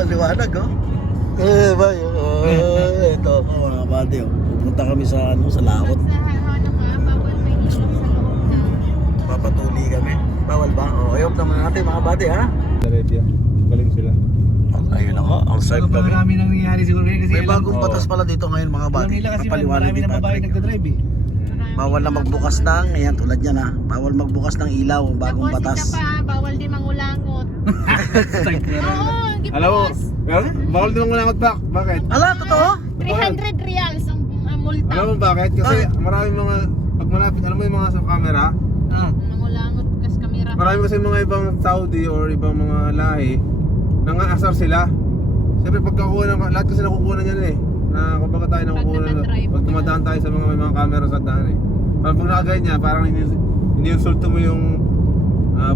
Liwanag, oh. Ba, ito ako mga buddy, oh. Pupunta kami sa, sa laot. Bawal may ilaw sa loob na. Papatuli kami. Bawal ba? Oh, ayop naman natin mga buddy, ha? Arabia. Galing sila. Ayun ako, ang safe kami. Marami nang nangyayari siguro kasi May bagong batas pala dito ngayon mga buddy. nila kasi Papaliwanag marami ni na babae Patrick. nagdadrive eh. Bawal na magbukas ng, ayan tulad yan ha. Bawal magbukas ng ilaw, bagong Tapos batas. isa pa, bawal din mangulangot. Oo, Alam mo, gipos. bawal din mga back. Bakit? Ala, totoo? 300 reals ang multa. Alam mo bakit? Kasi maraming mga, pag malapit, alam mo yung mga sa camera, Mangulangot kas kamera. marami kasi mga ibang Saudi or ibang mga lahi, nangaasar sila. Siyempre pagkakuha ng, lahat kasi nakukuha na yan eh. Na kumbaga tayo nakukuha na, nakadrive. pag dumadaan tayo sa mga may mga camera sa daan eh. Pag nakagay niya, parang iniinsulto mo yung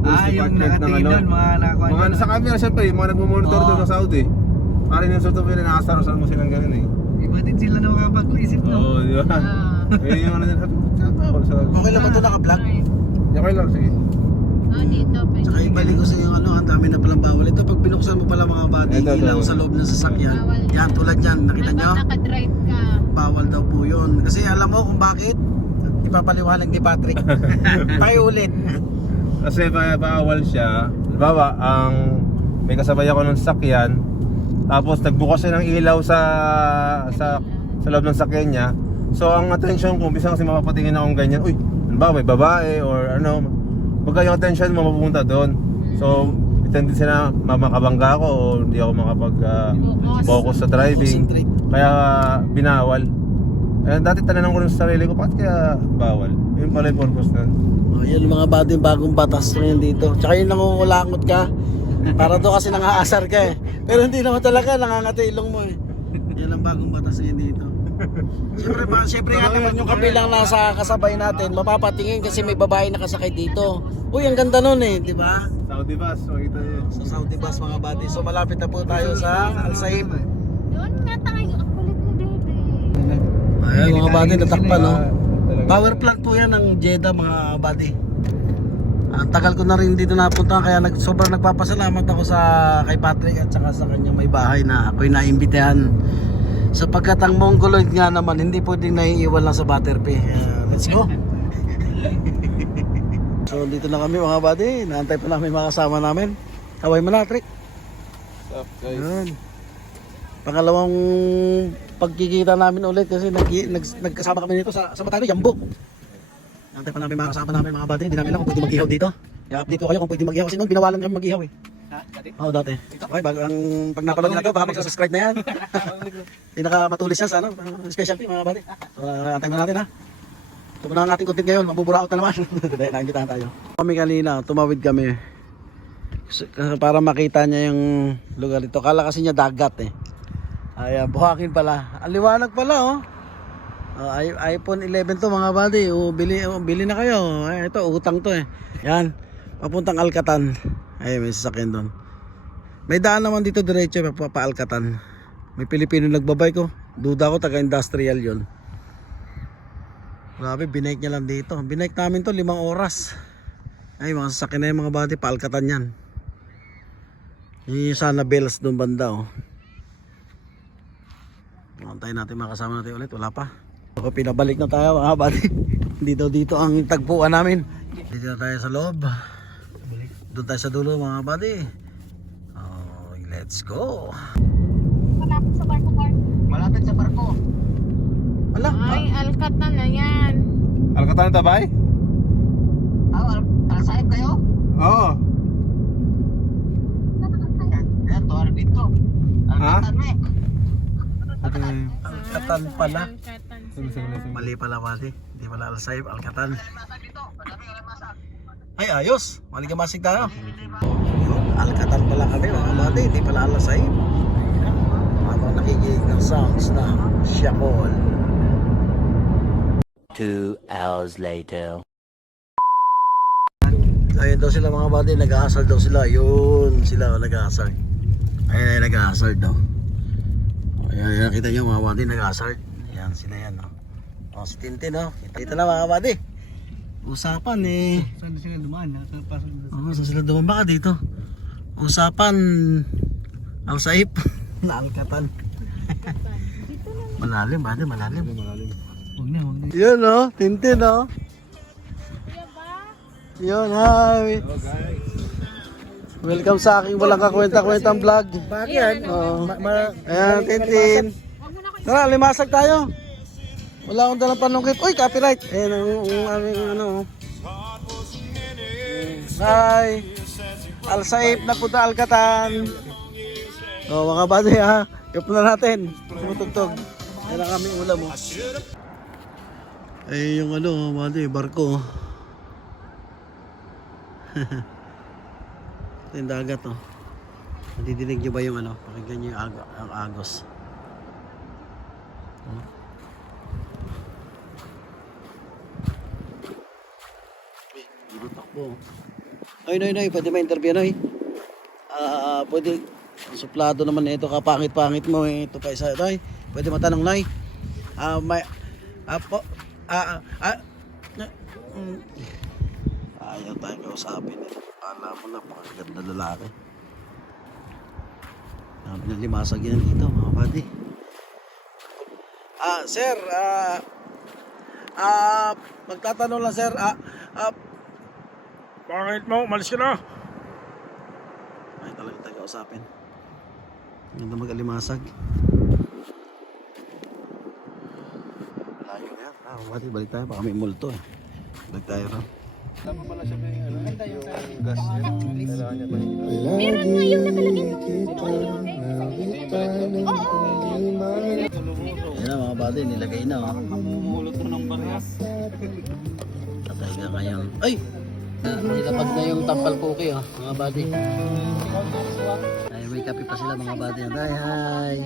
police Yung department ng nakatingin ano. doon, mga nakakuha Mga doon. sa camera siyempre, yung mga nagmumonitor doon ng Saudi. Parang iniinsulto mo yun, nakasar-asar mo silang ganun eh. Iba din sila na makapag-isip no? Oo, di ba? Eh yung ano nila, bawal sa... Okay lang ba ito naka-vlog? Okay lang, sige. Dito. Tsaka ibalik ko sa iyo ano, ang dami na palang bawal. Ito pag binuksan mo pala mga buddy, Ito, ilaw ito. sa loob ng sasakyan. Yan, tulad yan, nakita nyo? Habang nakadrive ka. Bawal daw po yun. Kasi alam mo kung bakit? Ipapaliwanag ni Patrick. Pakiulit. Kasi bawal siya. Halimbawa, may kasabay ako ng sakyan, tapos nagbukas siya ng ilaw sa loob ng sakyan niya. So ang attention ko, bisa kasi mapapatingin akong ganyan, uy, ano ba, may babae or ano, pagka yung attention mo mapupunta doon. So, tendency na mamakabangga ako o hindi ako makapag-focus sa driving. Concentrate. Kaya binawal. Eh, dati tanong ko rin sa sarili ko, bakit kaya bawal? Yun pala yung purpose nun. Oh, yan mga buddy, bagong batas ngayon dito. Tsaka yung nangungulangot ka, para doon kasi nangaasar ka eh. Pero hindi naman talaga, nangangati ilong mo eh. Yan ang bagong batas ngayon dito. Siyempre nga naman yung kabilang nasa kasabay natin, mapapatingin kasi may babae nakasakay dito. Uy, ang ganda nun eh, di ba? Saudi bus, makita niyo. Sa Saudi Bus mga buddy. So malapit na po tayo sa Al Saib. Doon nga tayo. Ang kulit ni baby. Ayan mga buddy, natakpan no. Power plant po yan ng Jeddah mga buddy. Ang tagal ko na rin dito napunta kaya sobrang nagpapasalamat ako sa kay Patrick at saka sa kanya may bahay na ako'y naimbitahan. Sapagkat ang Mongoloid nga naman hindi pwedeng naiiwan lang sa Butterpea. Let's go. So dito na kami mga buddy, naantay pa namin mga kasama namin. Kaway mo na, Trick. What's up, guys? Yun. Pangalawang pagkikita namin ulit kasi nagkasama kami dito sa Matano, Yambo. Naantay pa namin mga kasama namin mga buddy, hindi namin alam kung pwede mag-ihaw dito. I-update ko kayo kung pwede mag-ihaw kasi noon binawalan kami mag-ihaw eh. Oo, dati. Okay, bago pag napanood nila ito, baka mag-subscribe na yan. Pinakamatulis yan sa ano, specialty mga buddy. So, antay na natin ha. Ito na ang ating content ngayon, mabuburaot na naman. Dahil nainbitahan tayo. Kami kanina, tumawid kami. Para makita niya yung lugar dito. Kala kasi niya dagat eh. Ayan, buhakin pala. Ang liwanag pala oh. iPhone 11 to mga buddy. Bili na kayo. Ay, ito, utang to eh. Yan, papuntang Alcatan. Ay, may sasakyan doon. May daan naman dito diretso pa Alcatan. May Pilipino nagbabay ko. Duda ko taga-industrial yon. Grabe, binike niya lang dito. Binike namin to 5 oras. Ay, mga sasakyan na yung mga buddy, pa Alcatan yan. Yung sana bells doon banda oh. Antayin natin makasama natin ulit, wala pa. So, pinabalik na tayo mga buddy. Dito ang tagpuan namin. Dito na tayo sa loob. Doon tayo sa dulo mga buddy. Oh, let's go. Malapit sa barko. Malapit sa barko. Wala. Ay, Alcatan na yan. Alcatan na tabay? Alasayip kayo? Oo. Yan, tuwar dito. Ha? Alcatan pala. Alcatan. Mali pala buddy. Hindi pala Alasayip, Alcatan. Ay, ayos. Maligamasig tayo. Alcatan pala kami mga buddy. Hindi pala Alasayip. Habang nakikinig ng sounds ng Siakol. 2 hours later. Ayun daw sila mga buddy, nag-aasal daw sila. Yun, sila nag-aasal. Ayun, nag-aasal daw. Ayan, nakita nyo mga buddy, nag-aasal. Ayan, sila yan. Oh, si Tintin, oh. Kita na mga buddy. Usapan eh. Saan sila dumaan? Saan sila dumaan? Baka dito. Usapan, Ang saip. Naalkatan. Dito lang. Malalim, bade, malalim. Huwag na. Yun oh, Tintin oh. Kuya ba? Yun, hi. Welcome sa aking walang kakwenta-kwentang vlog. Bakit? Oh. Ayan, Tintin. Huwag mo na kayo. Tara, limasag tayo. Wala akong dalang panungkit. Uy, copyright. Ayan ang aming ano. Hi. Al-Saip na punta Alcatan. Oh, mga buddy ha. Kaya na natin. Tumutugtog. Yan ang aming ulam mo. Ay, yung ano, buddy, barko. Ito yung dagat oh. Nadidinig nyo ba yung ano? Pakinggan nyo yung ang agos. Takbo. Ay, Noy, pwede ma-interview, Noy? Pwede. Suplado naman ito, kapangit-pangit mo eh. Ito pa isa, Noy. Pwede matanong, Noy? Ayaw tayo kausapin eh. Alam mo na, pakaganda lalaki. Sabi na limasag yan dito, mga buddy. Sir, magtatanong lang, sir. Bakit mo? Umalis ka na. Ay, talaga tayo kausapin. Ganda mag-alimasag. Layo na yan. Buddy, balik tayo. Baka may multo eh. Balik tayo ron. Tama pala siya may ano, yung gas niya. Kailangan niya pa Meron nga yung nakalagay mo. Ayan na mga buddy, nilagay na oh. Namumulot mo ng parehas. Patay ka ngayon. Ay! Nilapag na yung tampal cookie oh, mga buddy. Ay, may kape pa sila mga buddy. Hi!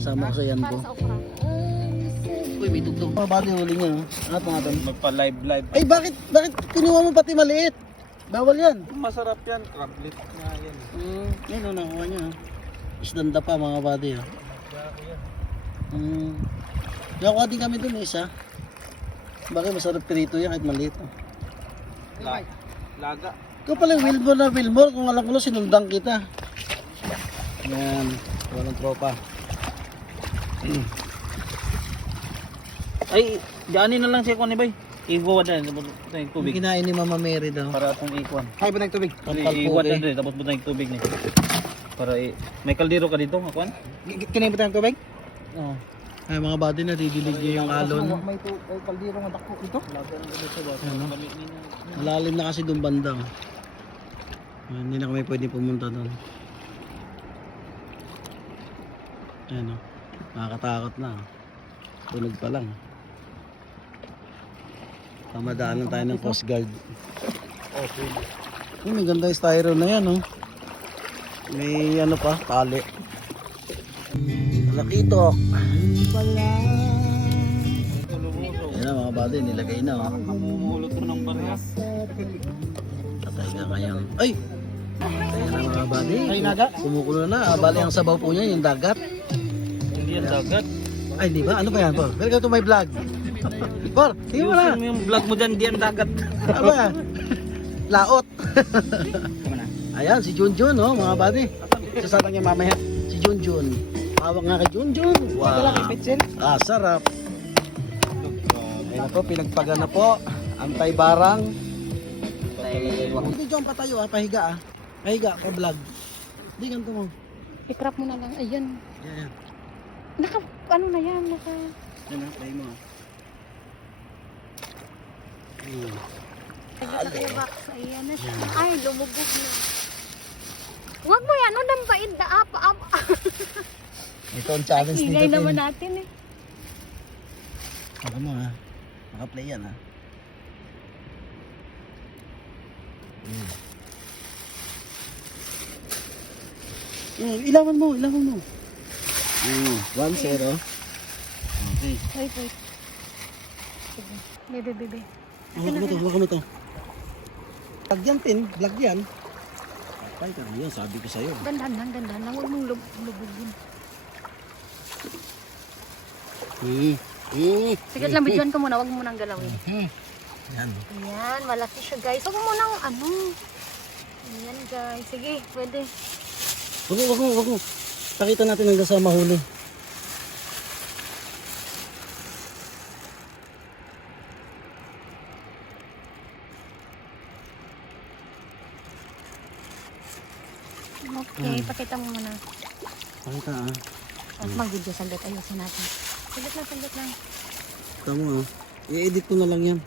Kasama ko sa yan po. Uy, may tugtog. Mga buddy, huli niya oh. Ano ito nga ito? Magpa-live. Ay, bakit kinuha mo pati maliit? Bawal yan. Masarap yan. Crablet nga yan. Yan o, nakuha niya. Isdanda pa mga buddy. Nakuha din kami dun isa. Bakit masarap pirito yan kahit maliit. Laga. Ikaw pala yung Wilmore. Kung alam ko lang sinundang kita. Yan. Walang tropa. Ay, daanin na lang siya ko ni Bay. Iguwa na yung tubig. Kinain ni Mama Mary daw. Para itong ikuan. Ay, ba ng tubig? Tampal Iguwa na cookie. rin, tapos butang yung tubig niya. Para may kaldero ka dito, akuan? Kinain ba ng tubig? Oo. Ay mga buddy, nadidilig niyo yung alon. May kaldero ng dako ito. Malalim na kasi doon banda. Oh. Hindi na kami pwede pumunta doon. Ayan o. Nakakatakot na. Tunog pa lang. Pamadaanan tayo ng Coast Guard. May ganda yung styro na yan. Oh. May ano pa, tali. Lakitok. Ayan na mga buddy, nilagay na. Oh. Namumulot mo ng parehas. Patay ka ngayon. Ay! Patay na mga buddy. Ay, naga? Kumukulo na. Bali ang sabaw po niya, yung dagat. Hindi yan dagat. Ay, di ba? Ano ba yan, Paul? Welcome to my vlog. Paul, sige mo na. Yung vlog mo dyan, di yan dagat. Ano ba yan? Laot. Ayan, si Junjun, oh, mga buddy. Sasama niya mamaya. Si Junjun. Hawak nga kay Junjun. Wow. Sarap. Ayun na po, pinagpaga na po. Antay barang. Hindi dyan patayo ah, pahiga ah. Pahiga, pa-vlog. Hindi ganito mo. I-crop mo na lang. Ayun. Yan, yan. Ano na yan? Yan ah, pahiga mo. Nag-box. Ayan na siya. Ay, lumubog na. Huwag mo yan. Ano dampain na apa. Ito ang challenge dito. Ingay naman natin eh. Ako mo ha. Naka-play yan ha. Ilawan mo. 1-0. Okay. Wait. Sige. Bebe. Huwag mo to. Vlog yan, Tin. Vlog yan. Ay, yan. Sabi ko sa'yo. Dandan lang. Huwag mong lubugin. Sige lang, bidyoan ko muna. Huwag mo nang galawin. Yan. Ayan, malaki siya guys. Huwag mo nang ano. Ayan guys. Sige, pwede. Wag mo. Pakita natin hanggang sa mahuli. Okay, pakita mo muna. Pakita ah. Mag-video saglit. Ayusin natin. Saglit lang. Kita mo ah. I-edit ko na lang yan.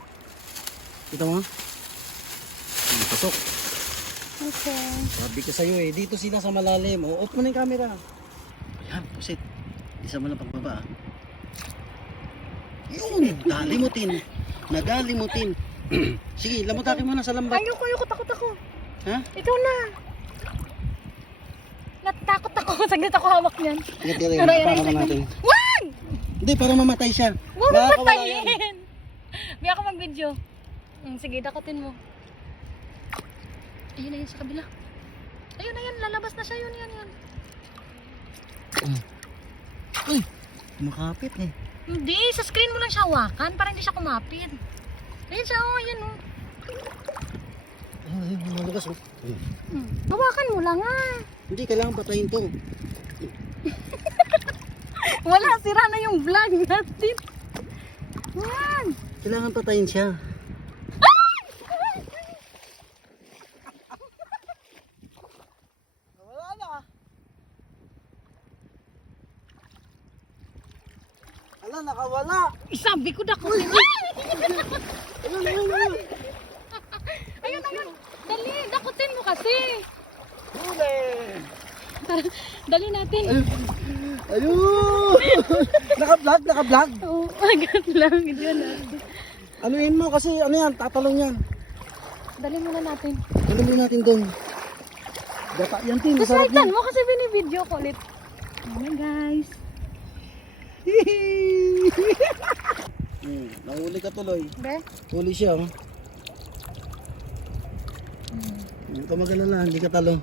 Kita mo ah. Pasok. Okay. Sabi ko sa'yo eh. Dito sila sa malalim. O, off mo na yung camera. Ayan, pusit. Isa mo lang pagbaba ah. Yun, dalimutin. Nadalimutin. Sige, lamutakin mo na sa lambat. Ayoko, takot ako. Ha? Ikaw na. Natakot ako. Saglit ako hawak niyan. Tira-tira, Aray, papakan aray, natin. Wag! Hindi, para mamatay siya. Huwag Baka mo wala yan. patayin. May ako mag-video. Sige, dakotin mo. Ayun na yun sa kabila. Ayun na yan, lalabas na siya. Yun. Uy, makapit eh. Hindi, sa screen mo lang siya hawakan para hindi siya kumapit. Ayun siya, ayan oh. Ay, malabas oh. Hawakan mo lang ah. Hindi, kailangan patayin to. Wala, sira na yung vlog natin. Yan. Kailangan patayin siya. Ala, nakawala. Sabi ko dakotin. Ayun. Dali, dakotin mo kasi. Huli! Tara, dali natin. Ayun! Naka-vlog. Oo, agad lang. Diyan natin. Anuhin mo kasi ano yan, tatalong yan. Dali muna natin. Anuhin natin doon. Gata yan, Tin. Masarap Kasaitan yan. mo kasi binibideo ko ulit. Ayan guys. Nahuli ka tuloy. Be? Huli siya, oh. Huwag ka mag-alala, hindi ka talo.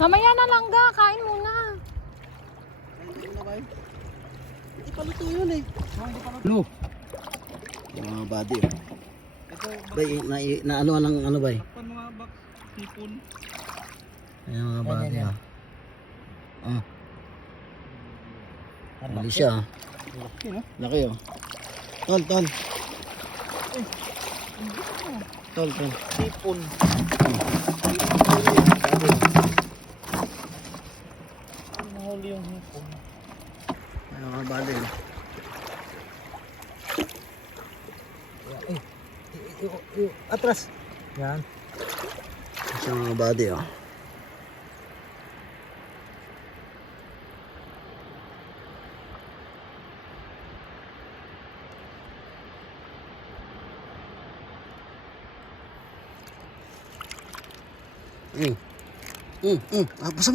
Mamaya na lang ga, kain muna. Hindi mo na ba Hindi pa luto yun eh. Ano? Yung mga body, oh. Bay, na ano lang, ano ba eh? Mga bak, hipon. Ayan mga body, oh. Ah. Huli siya, oh. Laki, oh. Tol. Tol. Hipon. Nahuli yung hipon. Ayan mga body, oh. Atras. Yan. Siya mga body, oh. Ah, pusa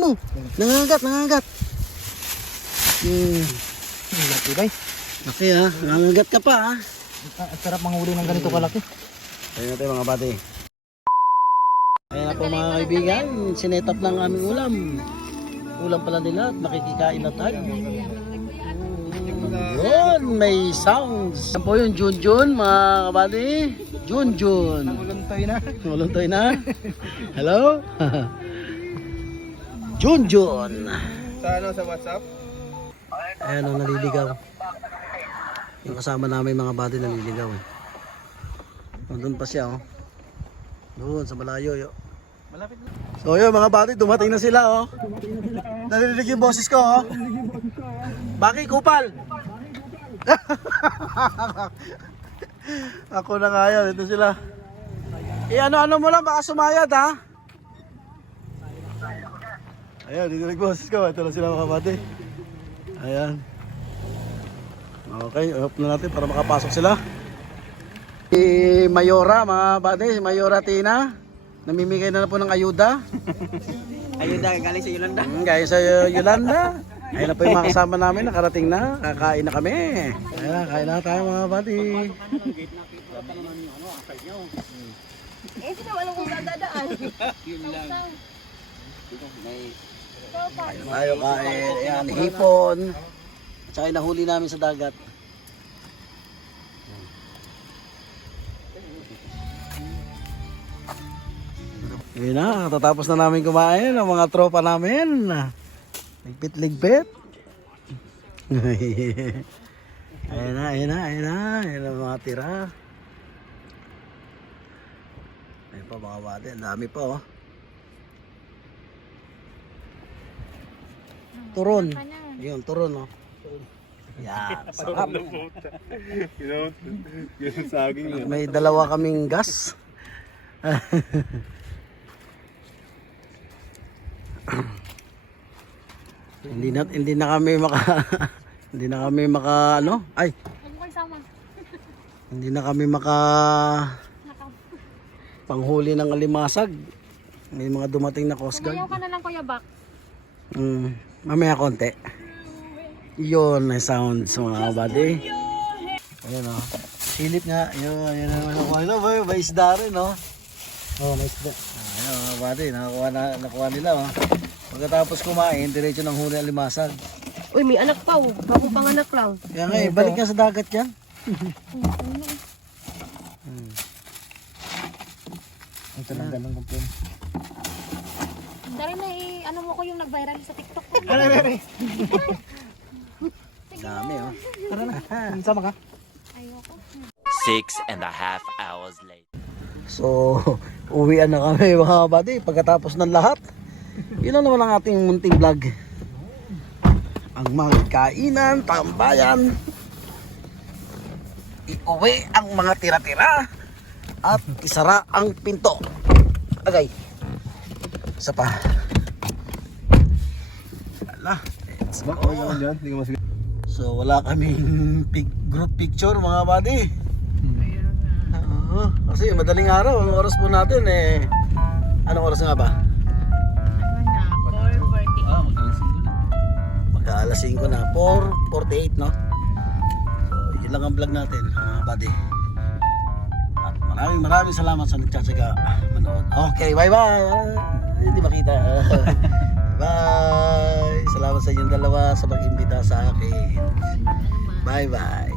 mo. Nangangagat. Laki bay. Laki ah, nangangagat ka pa ah. Ang sarap manghuli ng ganito kalaki. Ayun natin mga bati. Ayan na po mga kaibigan, sinetap lang aming ulam. Ulam pala nila at makikikain na tayo. Yun, may sounds. Yan po yung Junjun mga kabati. Junjun. Uluntoy na. Hello? Junjun. Sa WhatsApp? Ayan o, naliligaw. Yung kasama namin mga bati naliligaw eh. Nandun pa siya oh. Doon sa malayo yo. So yun mga bati, dumating na sila oh. Narinig yung boses ko oh. Baki, kupal! Ako na nga yan, ito sila. Ano mo lang, baka sumayad ha. Ayan, dito nagboses ko. Ito na sila mga bati. Ayan. Okay, off na natin para makapasok sila. Si Mayora, mga bati, si Mayora Tina. Namimigay na po ng ayuda. Ayuda, galing sa Yolanda. Galing sa Yolanda. Ayun na po yung mga kasama namin, nakarating na. Kakain na kami. Ayan na, kain na tayo mga bati. Sino walang kung dadaan? Yun lang. Kain tayo, kain. Ayan, hipon. At saka nahuli namin sa dagat. Yun na, tatapos na namin kumain ang mga tropa namin. Ligpit-ligpit. Ayun na, ayun na, ayun na. Ayun na mga tira. Ayun pa mga bate, ang dami pa oh. Turon. Yun, turon oh. Yan, sarap. Yung saging May dalawa kaming gas. hindi na kami maka hindi na kami maka ano? Ay, Huwag mo kayo sama. hindi na kami maka panghuli ng alimasag. May mga dumating na Coast Guard. Kumayaw ka na lang Kuya Bak. Mamaya konti. Yun, may sound sa mga kabady. Ayan o. Silip nga. Yun, ayan naman. Ano ba? May isda rin o. Oh, nice da. Ayan mga kabady. Nakuha nila o. Pagkatapos kumain, diretso ng huli ang limasag. Uy, may anak pa oh. Bagong panganak lang. Kaya nga eh, balik ka sa dagat yan. Ito lang ganun kung pwede. Dari na ano mo ko yung nag-viral sa TikTok. Dami o. Tara na. Sama ka. Ayoko. 6.5 hours later. So, uwian na kami mga kabady. Pagkatapos ng lahat, yun na naman ang ating munting vlog. Ang mga kainan, tambayan, iuwi ang mga tira-tira, at isara ang pinto. Agay. Isa pa. Ala, let's go. Hindi ko masigil. So wala kaming group picture mga buddy. Oo, kasi madaling araw, ang oras po natin eh. Anong oras nga ba? Magka alas 5 na, 4:48 no? So yun lang ang vlog natin mga buddy. At maraming salamat sa nagtsatsaga manood. Okay, bye bye. Hindi makita. Bye. Salamat sa inyong dalawa sa pag-imbita sa akin. Bye bye.